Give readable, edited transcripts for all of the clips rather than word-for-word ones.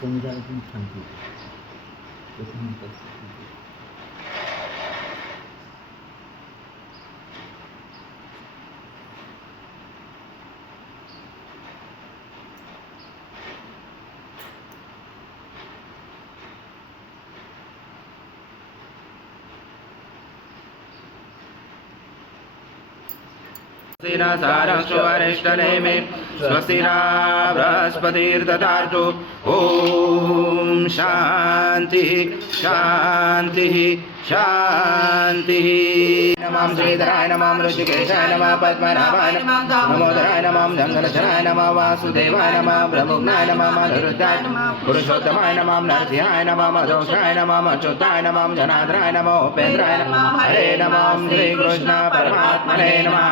कमी झालं तुम्ही सांगतो सारस्वरिष्ठनेमि स्वस्तिना बृहस्पतिर्दधातु। ओम शांति शांति शांति। नमः श्रीधराय नमः ऋषिकेशाय नमः पद्मनाभाय नमः नमोदराय नमः जंगलचराय नमः वासुदेवाय नमः ब्रह्मज्ञाय नमः मधुरुद्धाय पुरुषोत्तमाय नमः नरसिंहाय नमः मधोक्षाय नमः अच्युताय नमः जनार्दनाय नमः उपेन्द्राय नमः हरे नमः श्री कृष्ण परमात्मने नमः।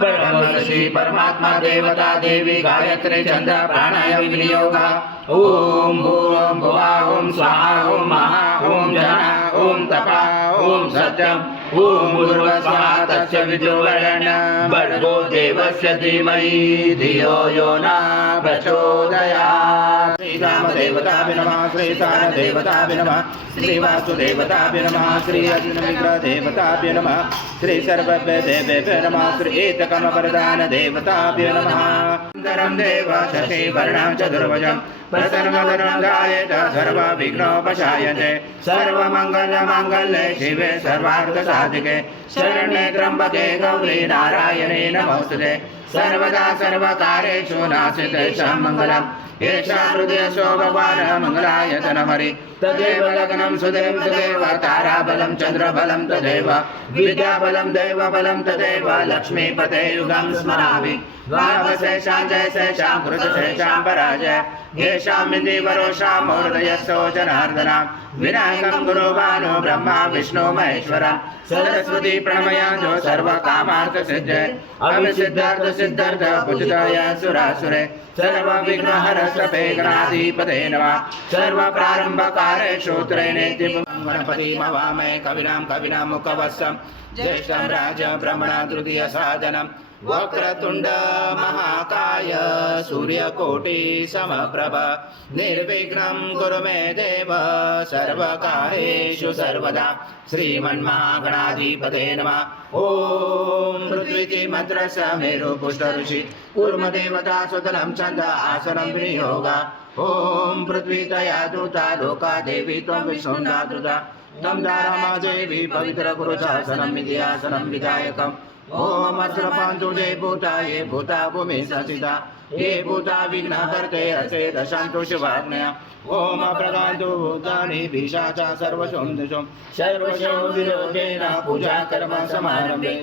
ब्रह्मर्षि परमात्मा देवता देवी गायत्री चंद्र प्राणायाम विनियोग। ओम भूर्भुवः भुवः ओम स्वाहा ओम महा ओम जना ओम तपा ओम सत्यम ओम भूर्भुवः तस्य विदुर्वरेण्यं भर्गो देवस्य धीमहि धियो यो न प्रचोदयात्। श्रीराम देवताभ्यो नमः श्री सार देवताभ्यो नमः श्री वासुदेवताभ्यो नमः श्री अर्जुन विग्रह देवताभ्यो नमः श्री सर्वभ्य देवेभ्यो नमः श्री एतकमवरदान देवताभ्यो नमः। धरं देव शशिवर्णं चतुर्भुजं प्रसन्नवदनं ध्यायेत् सर्वविघ्नोपशायते। सर्वमङ्गलमाङ्गल्ये शिवे सर्वार्थसाधिके शरण्ये त्र्यम्बके गौरी नारायणे नमोस्तुते। सर्वदा सर्वकार्येषु नास्ति मङ्गलम् येषां हृदयेषु भगवान् मङ्गलाय तनमरि तदेव लग्नं सुदेव तदेव ताराबलं चन्द्रबलं तदेव विद्याबलं दैवबलं तदेव लक्ष्मीपते युगं स्मरामि। द्वारवशेषां जयशेषां कृतशेषां पराजय येषां इन्दिवरोषां हृदयस्थो जनार्दना विनायकं गुरुभानो ब्रह्मा विष्णु महेश्वर सरस्वती प्रणमयाजो सर्वकामार्थसिद्धे अविसिद्धार्थ सिद्धार्थ पूजिताय सुरासुरे सर्वविघ्नहरस्ते गणाधिपते नमः। सर्वप्रारम्भकारेषु त्रैनेति गणपति मवामहे कविनां मुखवस्त्रं ज्येष्ठं राज ब्रह्मणा तृतीय साधनं वक्रतुंड महाकाय सूर्यकोटि समप्रभ निर्विघ्नं कुरु मे देव सर्वकार्येषु सर्वदा। श्रीमन्महागणाधिपते नमः। ओम पृथ्वी मद्रस मेरु पुष्ट ऋषि कूर्म देवता सुतलं छन्द आसनं विनियोग। ओम पृथ्वी तया दूता लोका देवी त्वं विष्णुनादृता तं दारमा देवी पवित्र कुरु शासनं विद्यासनं विधायकम्। ओम अस्त्रपान्तु ये भूता भूमि संस्थिता ये भूता विघ्नहर्ते असे दशान्तु शिवाज्ञया। ओम अप्रगान्तु भूतानि पिशाचा सर्वशों दिशों सर्वशो विरोधेन पूजा कर्म समारम्भे।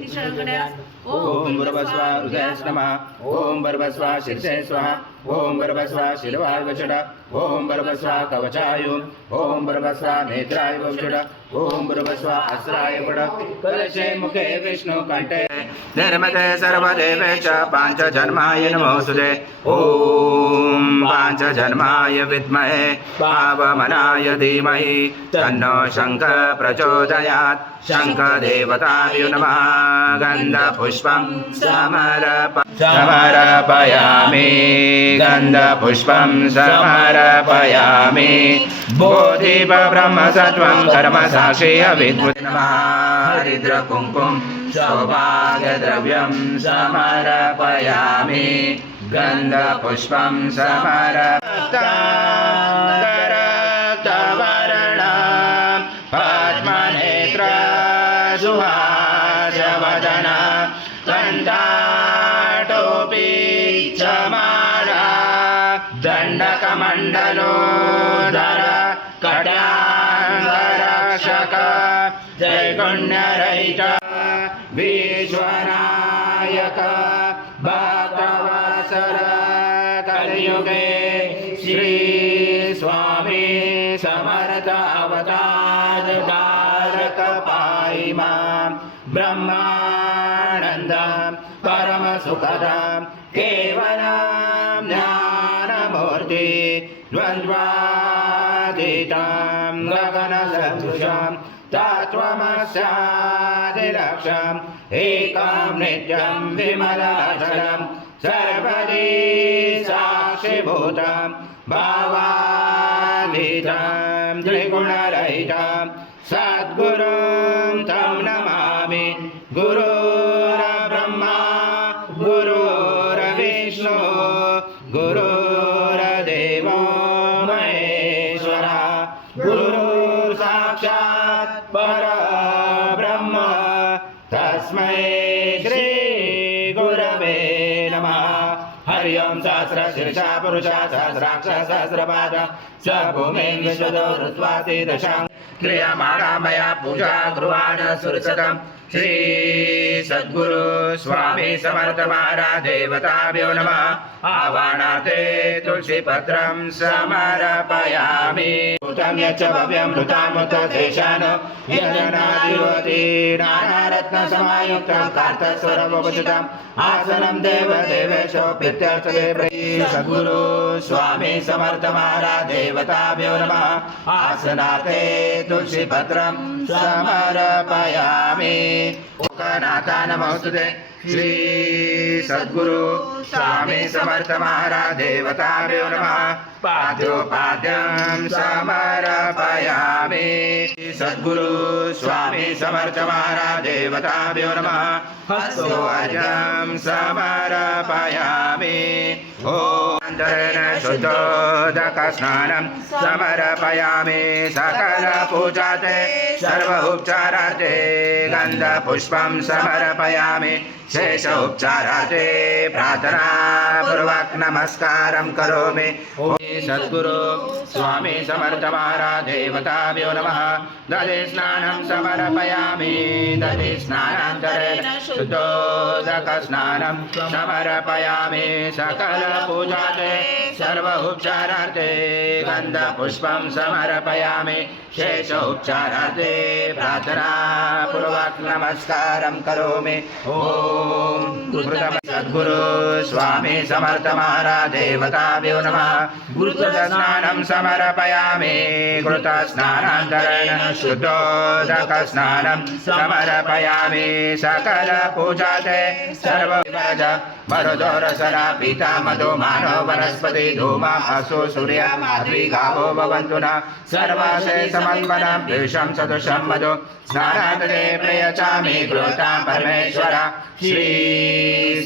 ओम भूर्भुवः हृदये नमः ओम भूर्भुवः शीर्षे स्वाहा ओम भूर्भुवः शिरवार्वचड ओम भूर्भुवः कवचायु ओम भूर्भुवः नेत्राय वचड ओम भूर्भुवः अस्त्राय वड कलशे मुखे विष्णु कंठे निर्मते सर्वदेवे च पांचजन्माय नमोस्तुते। ओम पांचजन्माय विद्महे पावमनाय धीमहि तन्नो शंख प्रचोदयात्। शंख देवताभ्यो नमः। गन्धपुष्पं समर्पयामि गन्धपुष्पं समर्पयामि। बोधिव ब्रह्मसत्त्वं कर्मसाक्षी अविद्युत् नमः। हरिद्रकुङ्कुम सौभाग्यद्रव्यं समर्पयामि गन्धपुष्पं समर्पयामि। पद्मनेत्र सुहासवदन कण्ठाटोपी चमाला दण्डकमण्डलोदर कटाङ्गरक्षक जयगुण्यरहित विश्वनायक भक्तवत्सल कलियुगे श्री स्वामी समर्थ अवतार धारक पाहि मां ब्रह्मानंद परम सुखद केवलं ज्ञानमूर्ति द्वन्द्वातीतं गगनसदृशं तत्त्वमस्यादिलक्ष्यम् एकं नित्यं विमलाचलं सर्वदी साक्षिभूतं भावातीतं त्रिगुणरहितं सद्गुरुं तं नमामि गुरुर्ब्रह्मा गुरुर्विष्णु गुरुर्देवो महेश्वरः गुरुः साक्षात् परब्रह्म तस्मै श्री गुरवे नमः हरि ओं सहस्रशीर्षा पुरुषा सहस्राक्ष सहस्रपाद स भूमिं विश्वतो ऋत्वासि दशां क्रियमाणा मया पूजा गृहाण सुरसतं श्री सद्गुरु स्वामी समर्थ महाराज देवताभ्यो नमः आवाहनार्थे तुलसीपत्रं समर्पयामि भूतं यच्च भव्यं मृतामुत देशान यजनादिवती नानारत्नसमायुक्तं कार्तस्वरमुपचितम् आसनं देवदेवेशो प्रीत्यर्थदे सद्गुरु स्वामी समर्थ महाराज देवताभ्यो नमः आसनार्थे तुलसीपत्रं समर्पयामि ओंकारनाथा नमोस्तुते श्री सद्गुरु स्वामी समर्थ महाराज देवताभ्यो नमः पाद्योपाद्यं समर्पयामि सद्गुरु स्वामी समर्थ महाराज देवताभ्यो नमः हस्तोऽर्घ्यं समर्पयामि ओन्तरेण शुद्धोदकस्नानं समर्पयामि सकलपूजाते सर्व उपचारार्थे गन्धपुष्पं समर्पयामि शेष उपचारार्थे प्रार्थनापूर्वक नमस्कारं करोमि सद्गुरु स्वामी समर्थ महाराज देवताभ्यो नमः दधि स्नानं समर्पयामि दधि स्नानान्तरेण शुद्धोदकस्नानं समर्पयामि सकलपूजाते सर्व उपचारार्थे गन्धपुष्पं समर्पयामि शेष उपचारार्थे प्रार्थनापूर्वक नमस्कारं करोमि ओम सद्गुरु स्वामी समर्थ महाराज देवताभ्यो नमः घृतस्नानं समर्पयामि घृतस्नानान्तरेण शुद्धोदकस्नानं समर्पयामि सकलपूजाते सर्वविभज मरुदोरसरा पीता मधु मानो वनस्पति धूमा असु सूर्य माध्वी गावो भवन्तु न सर्वासे समर्पणं पुरुषं सदृशं मधु स्नानान्तरे प्रयचामि घृतां परमेश्वर श्री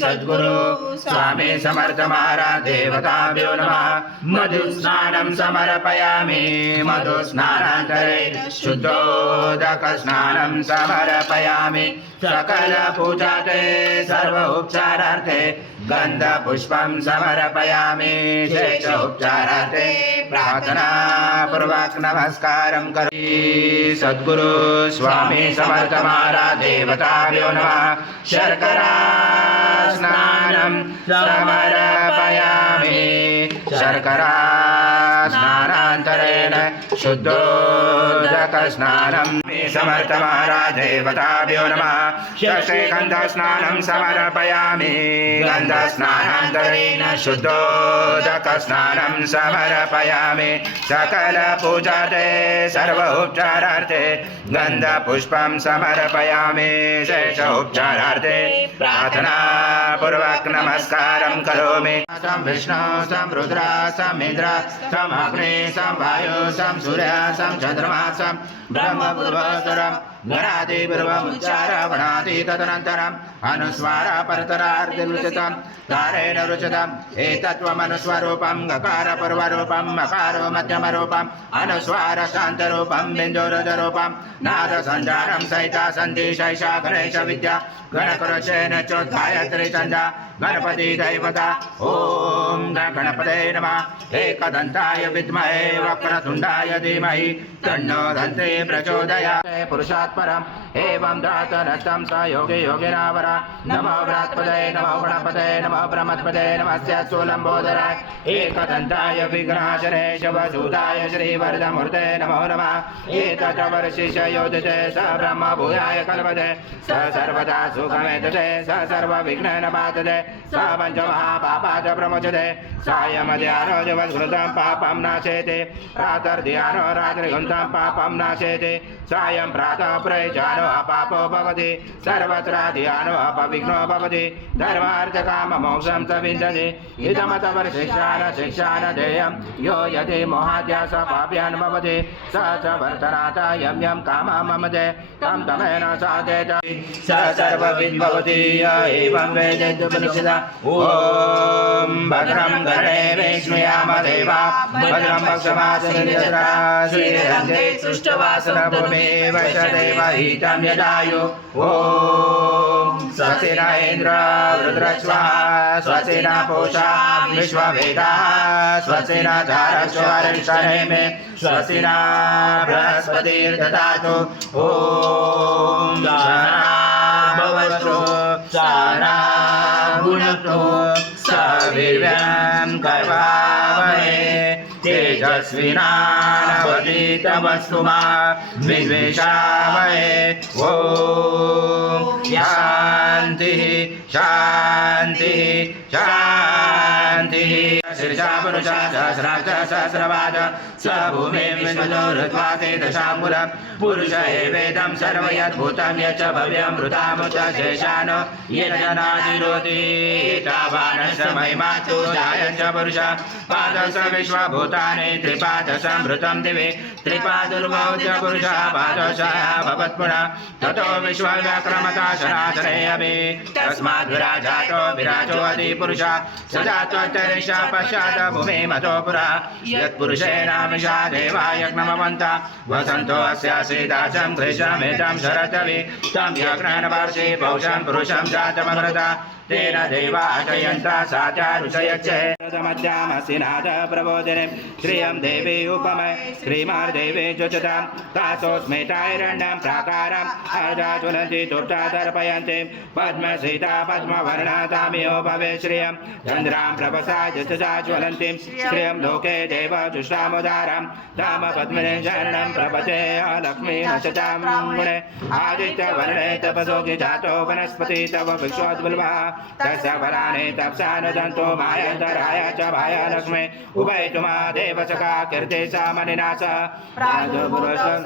सद्गुरु स्वामी समर्थ महाराज देवताभ्यो नमः मधु स्नानं समर्पयामि मधु स्नानान्तरे शुद्धोदक स्नानं समर्पयामि सकल पूजाते सर्व उपचारार्थे गन्धपुष्पं समर्पयामि शेष उपचारार्थे प्रार्थना पूर्वक नमस्कारं करोमि सद्गुरु स्वामी समर्थ महाराज देवताभ्यो नमः शर्करा स्नानं समर्पयामि शर्करा स्नानान्तरेण शुद्धोदक स्नानं समर्थ महाराज देवताभ्यो नमः शशिगन्ध स्नानं समर्पयामि गन्ध स्नानान्तरेण शुद्धोदक स्नानं समर्पयामि सकल पूजाते सर्व उपचारार्थे गन्धपुष्पं समर्पयामि शेष उपचारार्थे प्रार्थना पूर्वक नमस्कारं करोमि सं विष्णु सं रुद्र सं इन्द्र सं अग्नि सं वायु सं सूर्य सं चन्द्रमा सं ब्रह्म पूर्वोत्तरं गणादिपूर्वमुच्चारवणादि तदनन्तरम् अनुस्वार परतरार्धरुचितं कारेण रुचितम् एतत्त्वमनुस्वरूपं गकारपूर्वरूपं मकारो मध्यमरूपम् अनुस्वार शान्तरूपं बिन्दुरुजरूपं नादसञ्जानं सहिता सन्धि शैषा गणेश विद्या गणकुरशेन चोद्गायत्री चन्द्र गणपति दैवता ॐ गणपते नमः एकदन्ताय विद्महे वक्रतुण्डाय धीमहि तन्नो दन्ते प्रचोदयात् पुरुषात् परम् एवं धातनस्तं स योगे योगिनावर नमो बृहस्पते नमो गणपते नमो ब्रह्मस्पते नमस्य स्थूलम्बोदराय एकदन्ताय विघ्नाशने शवसूताय श्रीवरदमूर्ते नमो नमः एतत् वर्षिष योजते स ब्रह्म भूयाय कल्पते स सर्वदा सुखमेतते स सर्वविघ्नेन बाधते स पञ्चमहापापात् प्रमुच्यते सायमध्याह्नो जवद्घृतं पापं नाशेति प्रातर्ध्याह्नो रात्रिघृतं पापं नाशेति सायं प्रातः प्रयुजानो अपापो भवति सर्वत्र ध्यानो अपविघ्नो भवति धर्मार्थकाममोक्षं च विन्दति इदमतवर्शिक्षान देयं यो यदि मोहाद्यास पाप्यान् भवति स च वर्तनाथ यं यं कामं ममते तं तमेन साधेत स सर्वविद् भवति य एवं वेदेतुपनिषदा ॐ भद्रं कर्णे विष्णुयाम देवा भद्रं भक्षमासनिर्यत्रा श्रीरङ्गे सृष्टवासनभूमे वैश्वदेवहितं यदायु ॐ स्वस्ति न इन्द्र रुद्रस्वाहा स्वस्ति न पूषा विश्ववेदाः स्वस्ति न चारस्वरिष्ठनेमे स्वस्ति न बृहस्पतिर्ददातु ॐ सहनाववतु सहनौ भुनक्तु सवीर्यं करवावहै तेजस्विनावधीतमस्तु मा विद्विषावहै ॐ शान्तिः शान्तिः शान्तिः शीर्षा पुरुषा सहस्राक्ष सहस्रपाद स भूमिं विश्वतो हृत्वा ते दशाङ्गुलं पुरुष एवेदं सर्वयद्भूतं यच्च भव्यं मृतामुच शेषान् यज्जनाधिरोति तावानश्च महिमातु जायञ्च पुरुष पादश विश्वभूतानि त्रिपादशमृतं दिवे त्रिपादुर्भौ च पुरुषः पादशः भवत्पुनः ततो विश्वव्याक्रमता सनातने अपि तस्माद् विराजातो विराजो अधिपुरुषः स जातोत्तरिष पश्चात् भूमे मतो पुरा यत्पुरुषेणामिषा देवा यज्ञमवन्ता वसन्तो अस्यासीदाचं ग्रीष्मेतं शरदवि तं यज्ञेन वार्षि पौषं पुरुषं जातममृता तेन देवा जयन्ता साचा ऋषयच्चे मध्यामसि नाद प्रबोधिने श्रियं देवी उपमय श्रीमार्देवी जुचतां तासोस्मिताैरण्यं प्राकारम् अजाज्वलन्ति तुप्ता दर्पयन्ति पद्मसीता पद्मवर्णा तामियो भवे श्रियं चन्द्रां प्रभसा ज्वलन्तीं श्रियं लोके देव जुष्टामुदारां ताम पद्मिने शरणं प्रपते लक्ष्मी नशतां गुणे आदित्यवर्णे तपसोऽग्नि जातो वनस्पति तव विश्वोद्बुल्वः तस्य वराणे तप्सानुदन्तो मायन्तराय च भाय लक्ष्मे उभयतुमा देवसखा कीर्ते सा मनिनाश प्राजपुरुषं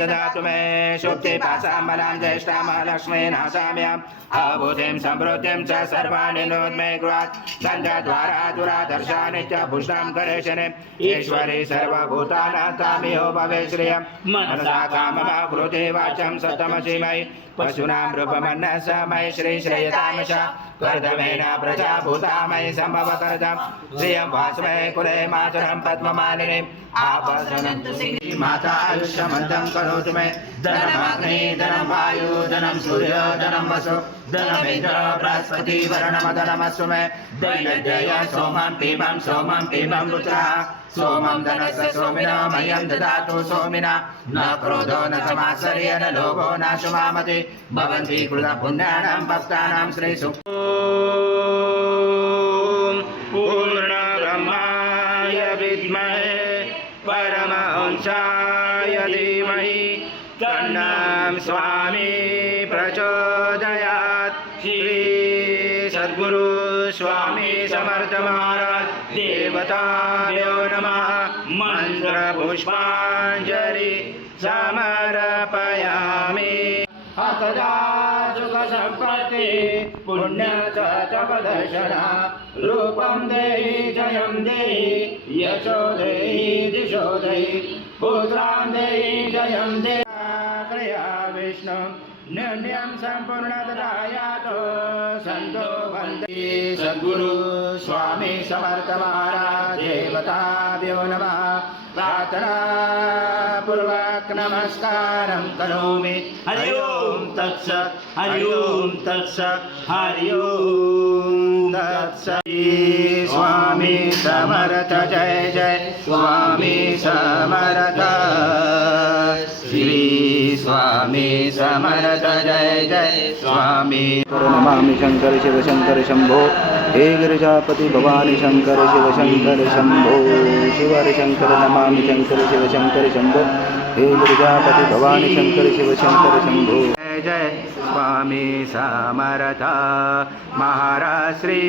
ददातु मे शुक्ति पासां बलां ज्येष्ठां लक्ष्मे नाशाम्याम् अभूतिं समृद्धिं च सर्वाणि नोन्मे गृहात् सञ्जद्वारा दुरादर्शानि च पुष्टां करेशने ईश्वरी सर्वभूतानां तामिहो भवे श्रियं मनसा काममाकृते वाचं सतमसि मयि पशूनां रूपमन्नः स मयि श्रीश्रयतामश कर्दमेन प्रजाभूता मयि सम्भव कर्दं श्रियं वास्मे कुले मातरं पद्ममालिनीम् आपसनन्तु माता आयुष्यमन्तं करोतु मे धनमग्नि धनं वायु धनं सूर्य धनं वसु धनमेन्द्र बृहस्पति वर्णमधनमस्तु मे दैनद्वय सोमं पीबं रुद्रः सोमं धनस्य सोमिना मह्यं ददातु सोमिना न क्रोधो न समाश्चर्य न लोभो न शुमामति भवन्ति कृतपुण्यानां भक्तानां श्रीसुख पूर्णब्रह्माय विद्महे परमहंसाय धीमहि तन्नः स्वामी प्रचोदयात् श्री सद्गुरु स्वामी समर्थ महाराज देवताभ्यो नमः मंत्रपुष्पाञ्जलि समर्पयामि अतदा सुखसम्पत्ति पुण्यतपदर्शना रूपं देहि जयं देहि यशो देहि दिशो देहि पुत्रां देहि जयं देहि क्रिया विष्णु नित्यं सम्पूर्णतदायातो सन्तो वन्दे सद्गुरु स्वामी समर्थ महाराज देवताभ्यो नमः प्रार्थना पूर्वक नमस्कारं करोमि हरि ओम तत्सत् हरि ओम तत्सत् हरि ओम तत्सत् स्वामी समर्थ जय जय स्वामी समर्थ श्री स्वामी समर्थ जय जय स्वामी नमामि शंकर शिव शंकर शंभो हे गिरिजापति भवानी शंकर शिव शंकर शंभो शिव हरि शंकर नमामि शंकर शिव शंकर शंभो हे गिरिजापति भवानी शंकर शिव शंकर शंभो जय जय स्वामी समर्थ महाराज श्री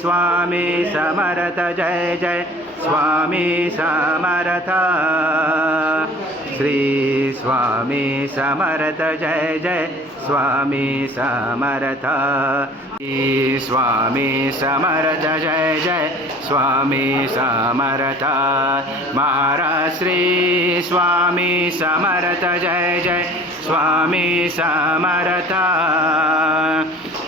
स्वामी समर्थ जय जय स्वामी समर्थ श्री स्वामी समर्थ जय जय स्वामी समर्थ श्री स्वामी समर्थ जय जय स्वामी समर्थ महाराज श्री स्वामी समर्थ जय जय स्वामी समर्थ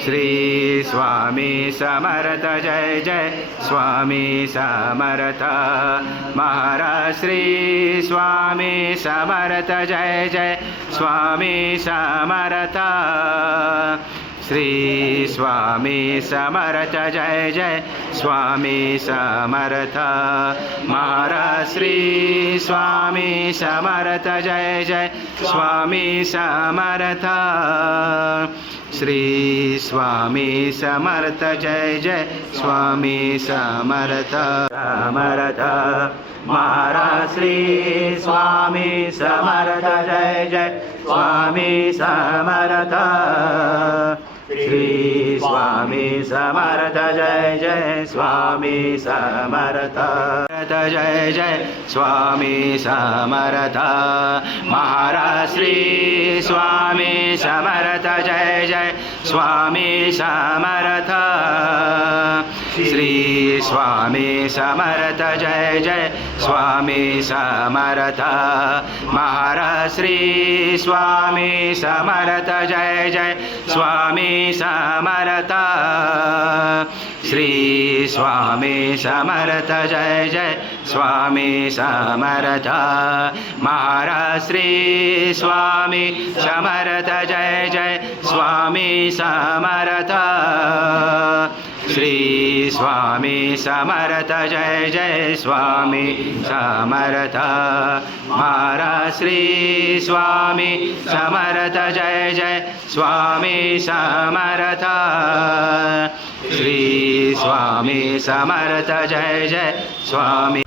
श्री स्वामी समर्थ जय जय स्वामी समर्थ महाराज श्री स्वामी समर्थ जय जय स्वामी समर्थ श्री स्वामी समर्थ जय जय स्वामी समर्थ महाराज श्री स्वामी समर्थ जय जय स्वामी समर्थ श्री स्वामी समर्थ जय जय स्वामी समर्थ समर्थ महाराज श्री स्वामी समर्थ जय जय स्वामी समर्थ श्री स्वामी समर्थ जय जय स्वामी समर्थ जय जय स्वामी समर्थ महाराज श्री स्वामी समर्थ जय जय स्वामी समर्थ श्री स्वामी समर्थ जय जय स्वामी समर्थ महाराज श्री स्वामी समर्थ जय जय स्वामी समर्थ श्री स्वामी समर्थ जय जय स्वामी समर्थ महाराज श्री स्वामी समर्थ जय जय स्वामी समर्थ श्री स्वामी समर्थ जय जय स्वामी समर्थ महाराज श्री स्वामी समर्थ जय जय स्वामी समर्थ श्री स्वामी समर्थ जय जय स्वामी